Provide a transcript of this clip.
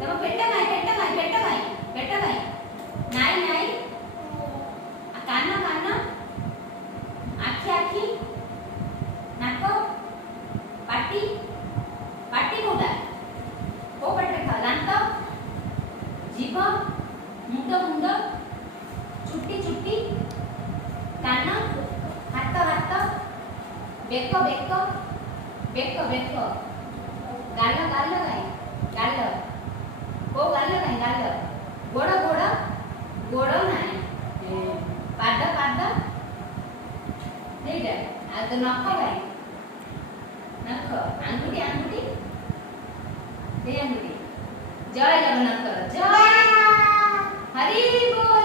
ତମ ପେଟ କାଇଁ ପେଟ କାଇଁ ପେଟ କାଇଁ ପେଟ କାଇଁ ନାଇଁ ନାଇଁ କାନ କାନ ଆଖି ଆଖି ନାକ ପାଟି ପାଟି କୋଉଟା କୋଉ ପାଟିରେ ଖାଅ ଦାନ୍ତ जीभ मुंड मुंड चुट्टी चुट्टी कान हाथ हाथ बेक बेक बेक बेक गाल गाल गाय गाल को गाल गाय गाल गोड़ गोड़ गोड़ नाय पाद पाद ठीक है आ तो नख गाय नख आंगुठी आंगुठी दे आंगुठी जय जगन्नाथ करो जय हरि बोल।